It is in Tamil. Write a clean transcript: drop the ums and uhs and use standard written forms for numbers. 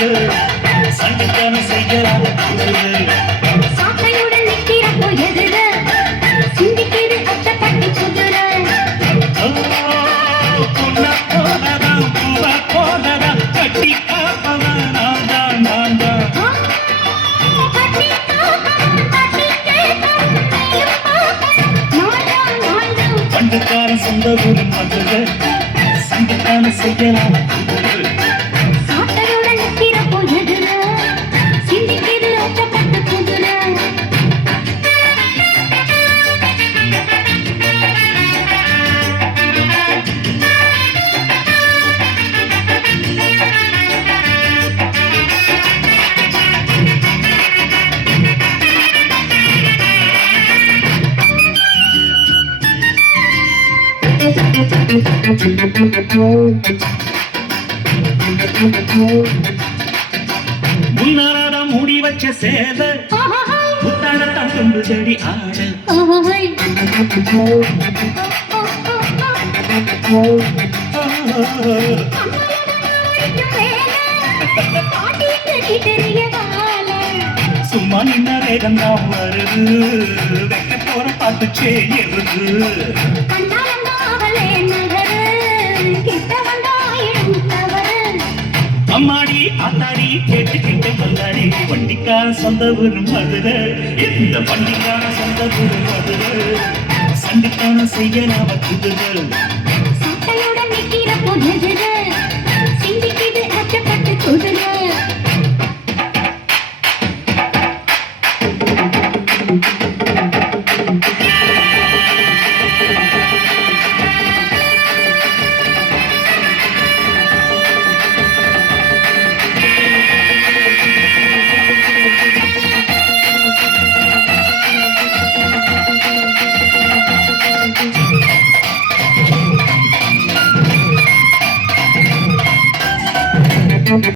மதுரை சண்டைக்கான செய்யலாத குதிரை சாட்டையுடன் நிற்கிறப்போ எதிர சிந்திக்கிது அச்சப்பட்டு குதிரை போனதான் பூவா போனதான் கட்டி காப்பவன் நான் தான் பண்டுக்காரன் சொந்த ஊர் மதுரை சண்டைக்கான செய்யலாத குதிரை சாட்டையுடன் நிற்கிறப்போ எதிர சிந்திக்கிது அச்சப்பட்டு குதிரை முன்னாராதான் மூடி வச்ச சேல புத்தாடத்தான் கொண்டு செடி ஆட சும்மா நின்ன வேகம் தான் வருது வைக்க போற பாட்டு செய்யுது அம்மாடி ஆத்தாடி கேட்டுக்கிட்டு வந்தாடி வண்டிக்கார சொந்த ஊர் மதுரை இந்த வண்டிக்கார சொந்த ஊர் மதுரை சண்டிக்கான செய்யலாம குதிரை